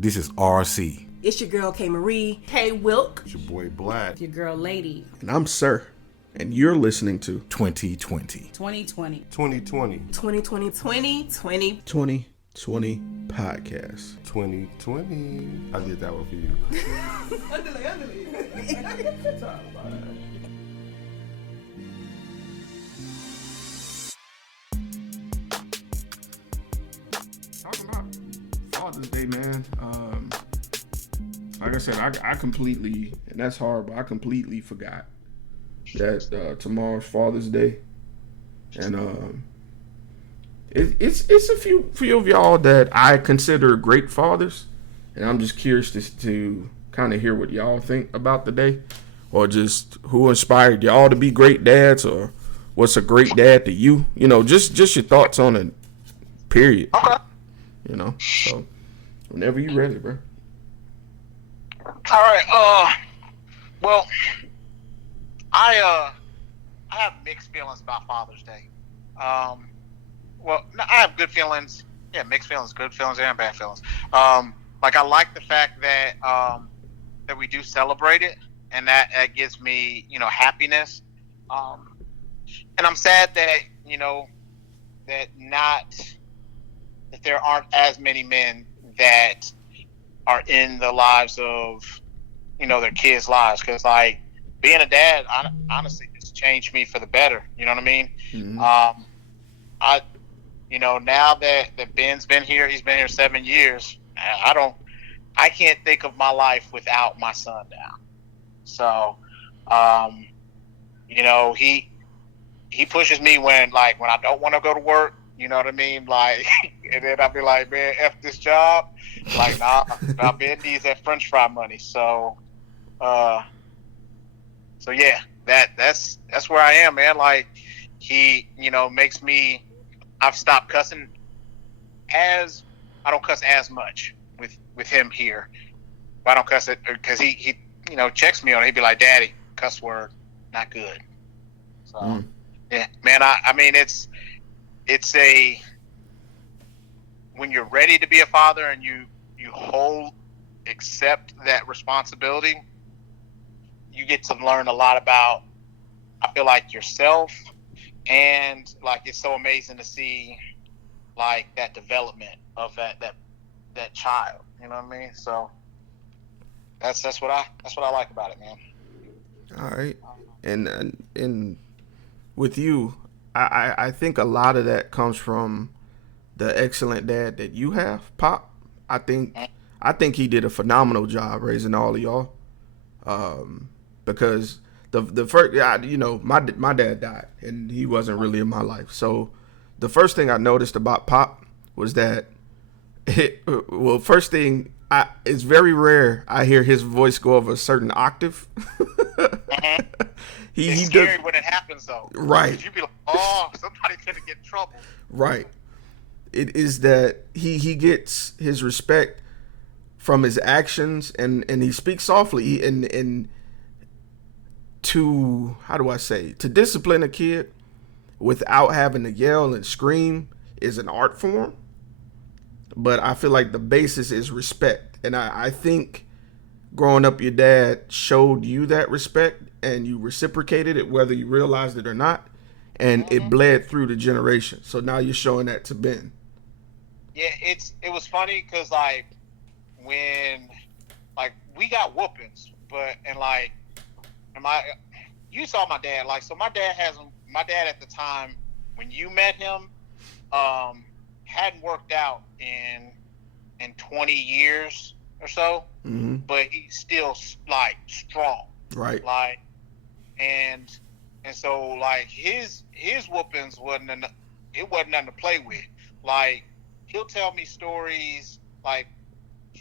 This is RC. It's your girl K Marie. Hey Wilk. It's your boy Black. It's your girl Lady. And I'm Sirr. And you're listening to 2020. 2020. 2020. 2020. 2020. 2020 Podcast. 2020. I did that one for you. Talking about Father's Day, man. Like I said, I completely, and that's hard, but I completely forgot that tomorrow's Father's Day, and it's a few of y'all that I consider great fathers, and I'm just curious to kind of hear what y'all think about the day, or just who inspired y'all to be great dads, or what's a great dad to you. You know, just your thoughts on it. Period. Okay. You know, so whenever you ready, bro. All right. Well, I have mixed feelings about Father's Day. Well, I have good feelings. Yeah, mixed feelings, good feelings, and bad feelings. Like I like the fact that that we do celebrate it, and that gives me, happiness. And I'm sad that that there aren't as many men that are in the lives of their kids' lives, because like being a dad, honestly, it's changed me for the better. You know what I mean? Mm-hmm. Now that Ben's been here, he's been here 7 years. I can't think of my life without my son now. So, he pushes me when I don't want to go to work. You know what I mean? Like, and then I'll be like, man, F this job. Like, nah, Ben needs that French fry money. So yeah, that's where I am, man. Like, he, makes me. I've stopped cussing. I don't cuss as much with him here. But I don't cuss it because he checks me on it. He'd be like, "Daddy, cuss word, not good." So yeah, man. I mean, it's when you're ready to be a father and you accept that responsibility, you get to learn a lot about, I feel like, yourself, and like it's so amazing to see like that development of that child. You know what I mean? So that's what I like about it, man. All right, and with you, I think a lot of that comes from the excellent dad that you have, Pop. I think he did a phenomenal job raising all of y'all. Because the first, my dad died and he wasn't really in my life. So the first thing I noticed about Pop was that first thing, it's very rare I hear his voice go over a certain octave. It's scary when it happens, though. Right. You be like, oh, somebody's gonna get in trouble. Right. It is that he gets his respect from his actions, and he speaks softly, and to, how do I say, to discipline a kid without having to yell and scream is an art form. But I feel like the basis is respect, and I think growing up, your dad showed you that respect, and you reciprocated it, whether you realized it or not, and it bled through the generation. So now you're showing that to Ben. Yeah, it was funny because when we got whoopings, you saw my dad, so my dad at the time when you met him hadn't worked out in 20 years or so, but he's still strong, right? And so his whoopings wasn't nothing to play with. He'll tell me stories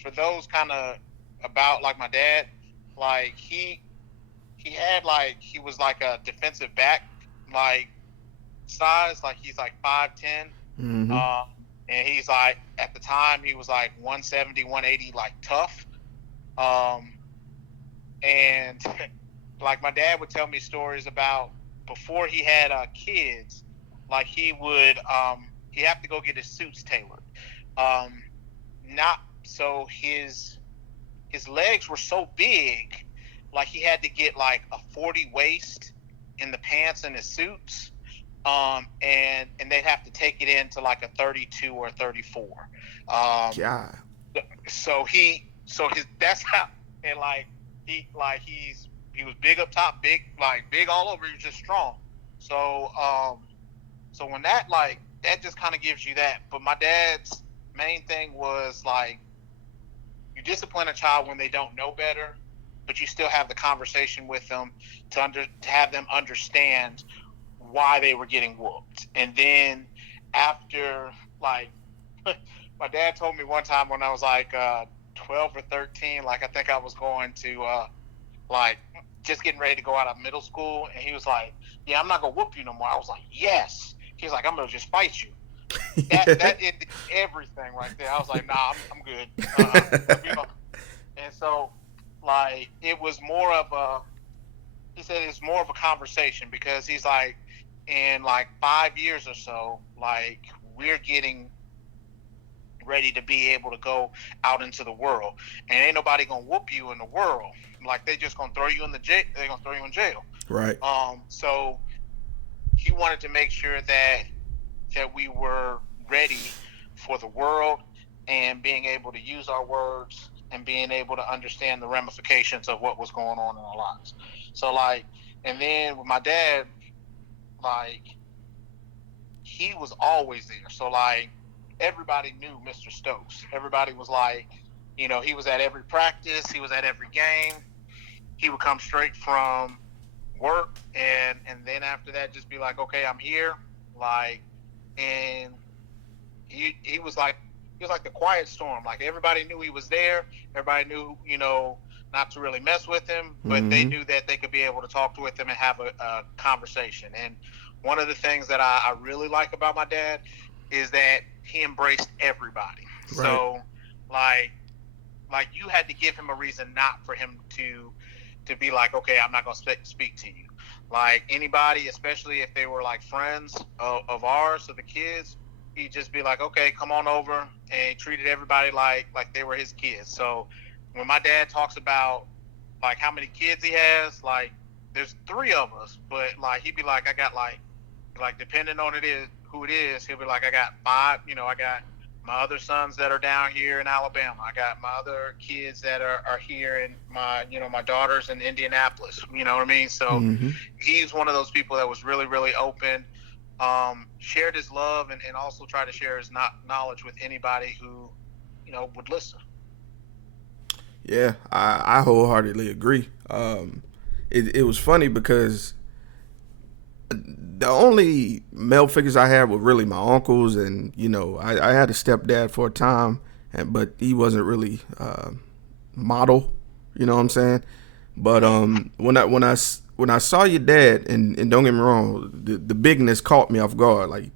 for those kind of about my dad. He had he was a defensive back size, he's 5'10", and he's at the time he was 170, 180, tough. And my dad would tell me stories about before he had kids, he would he have to go get his suits tailored. Not so his legs were so big, like he had to get like a 40 waist in the pants and his suits, and they'd have to take it into like a 32 or 34. Yeah. So that's how, and he was big up top, big all over. He was just strong. So when that just kind of gives you that. But my dad's main thing was like, you discipline a child when they don't know better, but you still have the conversation with them to have them understand why they were getting whooped. And then after, like, my dad told me one time when I was like 12 or 13, like I think I was going to like just getting ready to go out of middle school, and he was like, "Yeah, I'm not gonna whoop you no more." I was like, "Yes." He's like, "I'm gonna just fight you." That ended everything right there. I was like, "Nah, I'm good." And so, like, it was more of a. He said it's more of a conversation, because he's like, in like 5 years or so, like, we're getting ready to be able to go out into the world, and ain't nobody gonna whoop you in the world. Like, they just gonna throw you in the jail. They're gonna throw you in jail. Right. So he wanted to make sure that we were ready for the world, and being able to use our words, and being able to understand the ramifications of what was going on in our lives. So, like, and then with my dad, like, he was always there. So, like, everybody knew Mr. Stokes. Everybody was like, you know, he was at every practice. He was at every game. He would come straight from work, and then after that, just be like, okay, I'm here. Like, and he was like the quiet storm. Like, everybody knew he was there. Everybody knew, you know, not to really mess with him, but they knew that they could be able to talk with him and have a conversation. And one of the things that I really like about my dad is that he embraced everybody. Right. So, like you had to give him a reason not for him to be like, okay, I'm not going to speak to you. Like, anybody, especially if they were like friends of ours, of the kids, he'd just be like, okay, come on over, and he treated everybody like they were his kids. So when my dad talks about like how many kids he has, like, there's 3 of us, but like he'd be like, I got like depending on who it is, he'll be like, I got 5, you know, I got my other sons that are down here in Alabama. I got my other kids that are here, and my daughters in Indianapolis. You know what I mean? So he's one of those people that was really, really open, shared his love, and also tried to share his knowledge with anybody who, you know, would listen. Yeah, I wholeheartedly agree. It was funny because the only male figures I had were really my uncles, and you know, I had a stepdad for a time, but he wasn't really model. You know what I'm saying? But when I saw your dad, and don't get me wrong, the bigness caught me off guard. Like,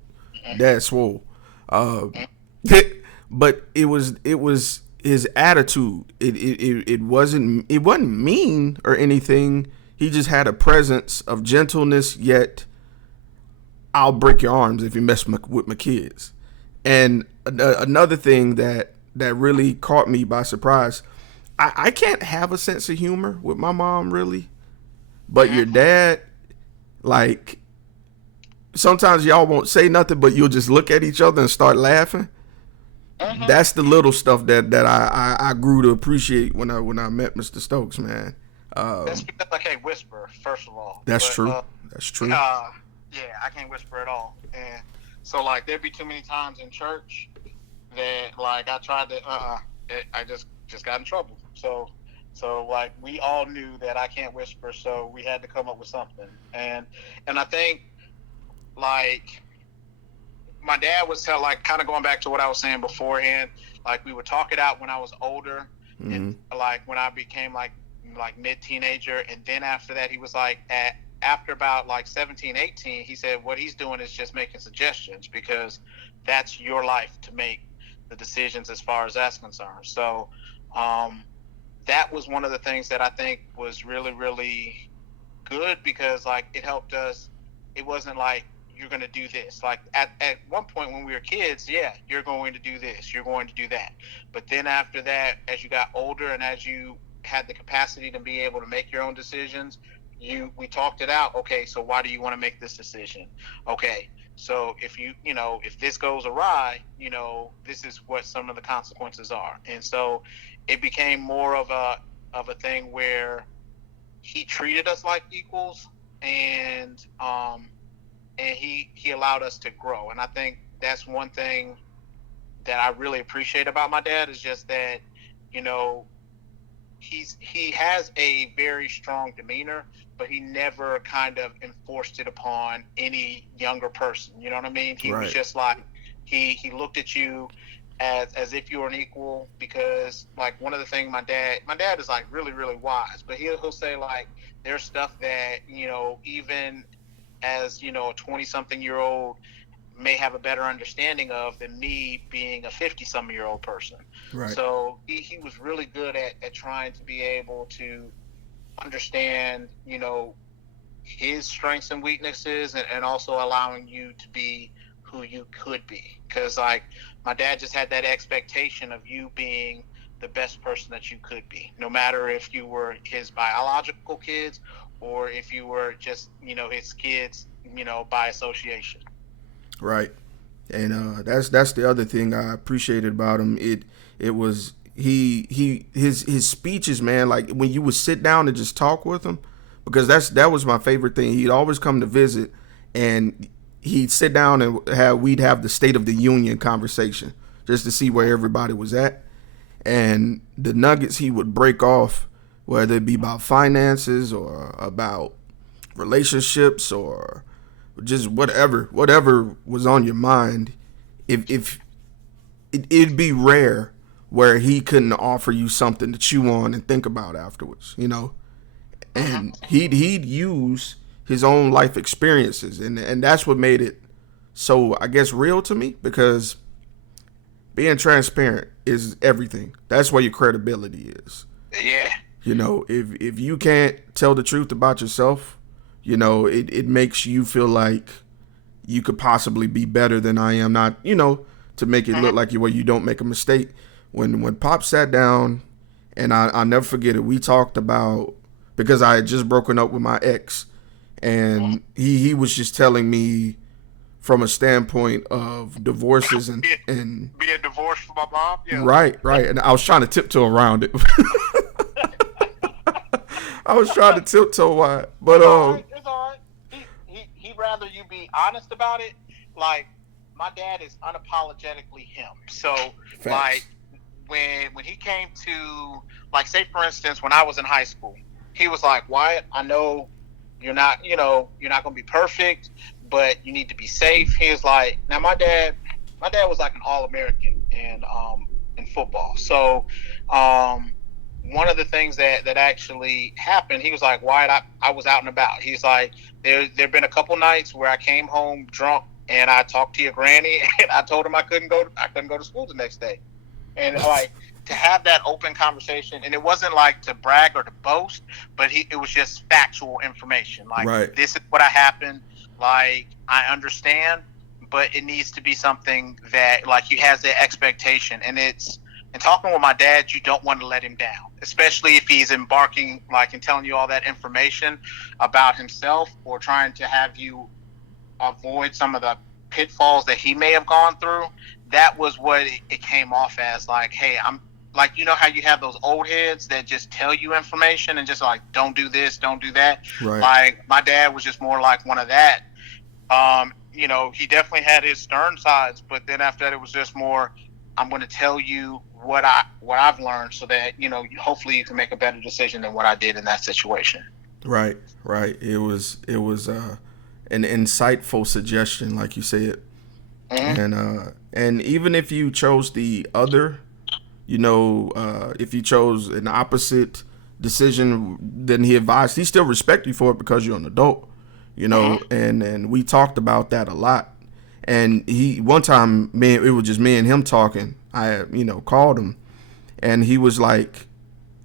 dad swole, but it was his attitude. It wasn't mean or anything. He just had a presence of gentleness, yet I'll break your arms if you mess with my kids. And another thing that really caught me by surprise, I can't have a sense of humor with my mom, really. But your dad, like, sometimes y'all won't say nothing, but you'll just look at each other and start laughing. That's the little stuff that I grew to appreciate when I met Mr. Stokes, man. That's because I can't whisper, first of all. That's true. That's true. Yeah, I can't whisper at all. And so, like, there'd be too many times in church that, like, I tried to, I just got in trouble. So, like, we all knew that I can't whisper, so we had to come up with something. And I think, like, my dad would tell, like, kind of going back to what I was saying beforehand, like, we would talk it out when I was older, and, like, when I became, like mid-teenager, and then after that, he was like, after about, like, 17, 18, he said what he's doing is just making suggestions, because that's your life to make the decisions as far as that's concerned. So, that was one of the things that I think was really, really good, because, like, it helped us. It wasn't like you're going to do this. Like at one point when we were kids, yeah, you're going to do this, you're going to do that. But then after that, as you got older and as you had the capacity to be able to make your own decisions, we talked it out. Okay, so why do you want to make this decision? Okay, so if this goes awry, this is what some of the consequences are. And so it became more of a thing where he treated us like equals, and he allowed us to grow. And I think that's one thing that I really appreciate about my dad, is just that, he has a very strong demeanor, but he never kind of enforced it upon any younger person. You know what I mean? He was just like, he looked at you as if you were an equal, because like one of the things my dad is like really, really wise, but he'll say like, there's stuff that, even as, a 20-something-year-old may have a better understanding of than me being a 50-something-year-old person. Right. So he was really good at trying to be able to understand, his strengths and weaknesses, and also allowing you to be who you could be. Because like my dad just had that expectation of you being the best person that you could be, no matter if you were his biological kids or if you were just, his kids, by association. Right. And that's the other thing I appreciated about him. It was his speeches, man, like when you would sit down and just talk with him, because that was my favorite thing. He'd always come to visit, and he'd sit down and we'd have the State of the Union conversation just to see where everybody was at. And the nuggets he would break off, whether it be about finances or about relationships or just whatever was on your mind, if it'd be rare where he couldn't offer you something to chew on and think about afterwards, and he'd use his own life experiences, and that's what made it so, I guess, real to me, because being transparent is everything. That's where your credibility is. Yeah. If you can't tell the truth about yourself, it makes you feel like you could possibly be better than I am. Not, to make it look like you don't make a mistake. When Pop sat down, and I'll never forget it, we talked about, because I had just broken up with my ex, and he was just telling me from a standpoint of divorces and being divorced from my mom. Yeah. Right. And I was trying to tiptoe around it. I was trying to tiptoe wide, but it's all right. He'd rather you be honest about it. Like my dad is unapologetically him. So Facts. Like when he came to, like, say for instance, when I was in high school, he was like, Wyatt, I know you're not going to be perfect, but you need to be safe. He was like, now my dad was like an All-American in football. So one of the things that actually happened, he was like, Wyatt, I was out and about. He's like, there've been a couple nights where I came home drunk and I talked to your granny and I told him I couldn't go to school the next day. And like, to have that open conversation, and it wasn't like to brag or to boast, but it was just factual information. Like, right. This is what happened. Like, I understand, but it needs to be something that, like, he has the expectation. And talking with my dad, you don't want to let him down, especially if he's embarking, like, and telling you all that information about himself, or trying to have you avoid some of the pitfalls that he may have gone through. That was what it came off as. Like, hey, I'm like, how you have those old heads that just tell you information and just like, don't do this, don't do that. Right. Like, my dad was just more like one of that. He definitely had his stern sides, but then after that, it was just more, I'm going to tell you what I've learned, so that hopefully you can make a better decision than what I did in that situation. Right. It was an insightful suggestion, like you said. Mm-hmm. And even if you chose the other, if you chose an opposite decision than he advised, he still respect you for it because you're an adult, mm-hmm. and we talked about that a lot. And one time, it was just me and him talking. I, called him, and he was like,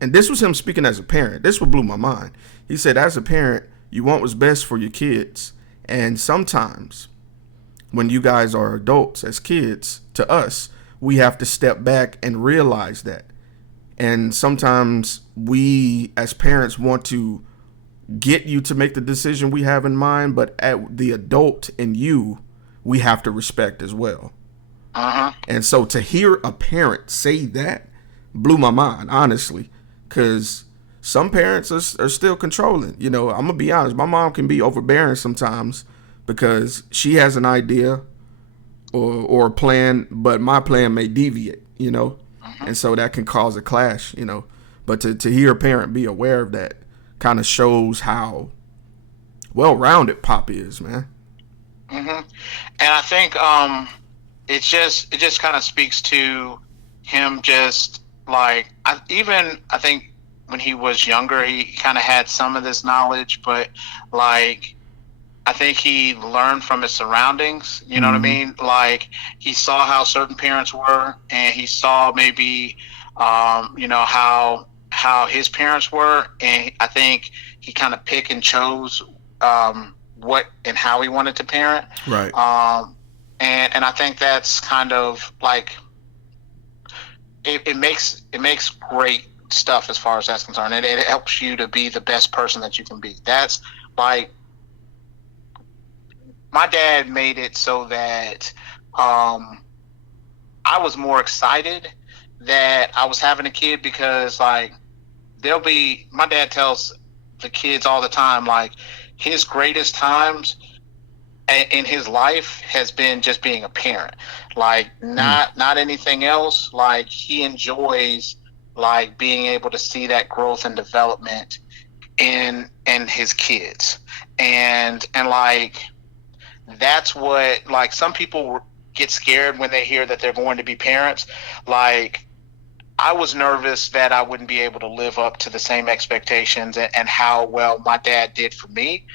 and this was him speaking as a parent. This what blew my mind. He said, as a parent, you want what's best for your kids. And sometimes when you guys are adults as kids to us, we have to step back and realize that. And sometimes we as parents want to get you to make the decision we have in mind, but at the adult in you, we have to respect as well. And so to hear a parent say that blew my mind, honestly, because some parents are still controlling. You know, I'm gonna be honest, my mom can be overbearing sometimes because she has an idea or a plan, but my plan may deviate, you know, and so that can cause a clash, you know. But to hear a parent be aware of that kind of shows how well-rounded Pop is, man. And I think it just kind of speaks to him, just like I think when he was younger, he kind of had some of this knowledge, but like I think he learned from his surroundings. You know what I mean? Like he saw how certain parents were, and he saw maybe you know how his parents were, and I think he kind of pick and chose what and how he wanted to parent. Right. And I think that's kind of like it makes great stuff as far as that's concerned. It helps you to be the best person that you can be. That's like my dad made it so that I was more excited that I was having a kid, because like my dad tells the kids all the time, like his greatest times in his life has been just being a parent, like not anything else. Like he enjoys like being able to see that growth and development in his kids, and like that's what, like, some people get scared when they hear that they're going to be parents. Like I was nervous that I wouldn't be able to live up to the same expectations and how well my dad did for me.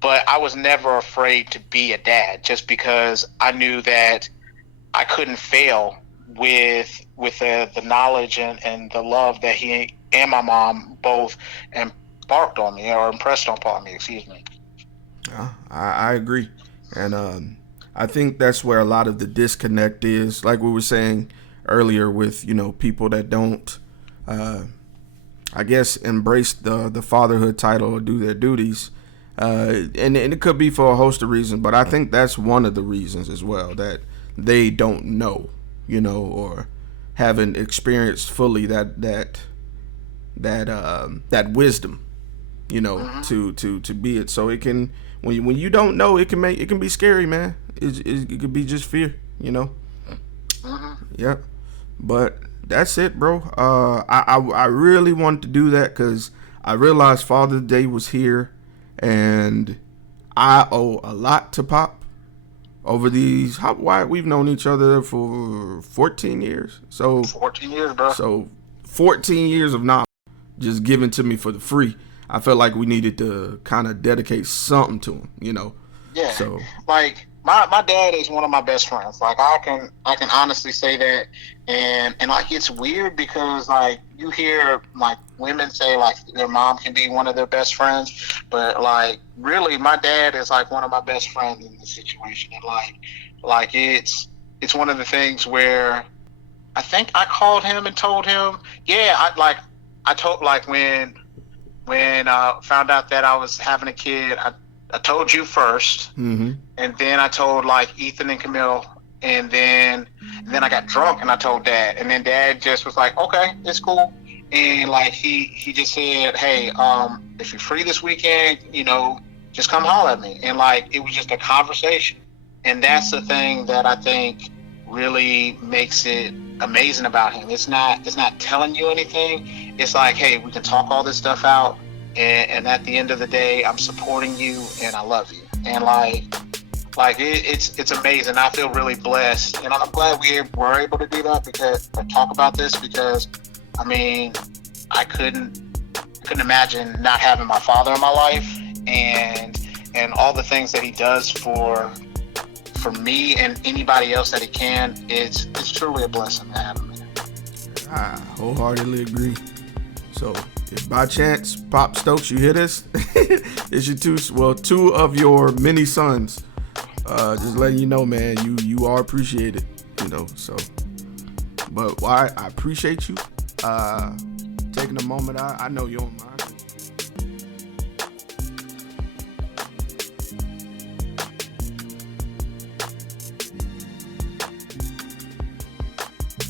But I was never afraid to be a dad, just because I knew that I couldn't fail with the knowledge and the love that he and my mom both embarked on me, or impressed upon me, excuse me. I agree. And I think that's where a lot of the disconnect is, like we were saying earlier, with, you know, people that don't, I guess, embrace the fatherhood title or do their duties. And it could be for a host of reasons, but I think that's one of the reasons as well, that they don't know, you know, or haven't experienced fully that wisdom, you know, to be it. So it can, when you don't know, it can be scary, man. It could be just fear, you know. Yeah, but that's it, bro. I really wanted to do that because I realized Father's Day was here. And I owe a lot to Pop over these. Why we've known each other for 14 years. So 14 years, bro. So 14 years of knowledge just given to me for the free. I felt like we needed to kind of dedicate something to him, you know. Yeah. So like my dad is one of my best friends. Like I can honestly say that, and like it's weird because like you hear like women say like their mom can be one of their best friends, but like really my dad is like one of my best friends in this situation. And like it's one of the things where I think I called him and told him, I told, like, when I found out that I was having a kid, I told you first, and then I told like Ethan and Camille, and then I got drunk and I told Dad, and then Dad just was like, okay, it's cool. And like he just said, hey, if you're free this weekend, you know, just come holler at me. And like it was just a conversation, and that's the thing that I think really makes it amazing about him. It's not telling you anything. It's like, hey, we can talk all this stuff out, and at the end of the day, I'm supporting you and I love you. And like it's amazing. I feel really blessed, and I'm glad we were able to do that, because to talk about this, because I mean, I couldn't imagine not having my father in my life, and all the things that he does for me and anybody else that he can. It's truly a blessing to have him. I wholeheartedly agree. So if by chance, Pop Stokes, you hear this, it's your two of your many sons. Just letting you know, man, you are appreciated, you know, so. But Wyatt, I appreciate you taking a moment. I know you don't mind.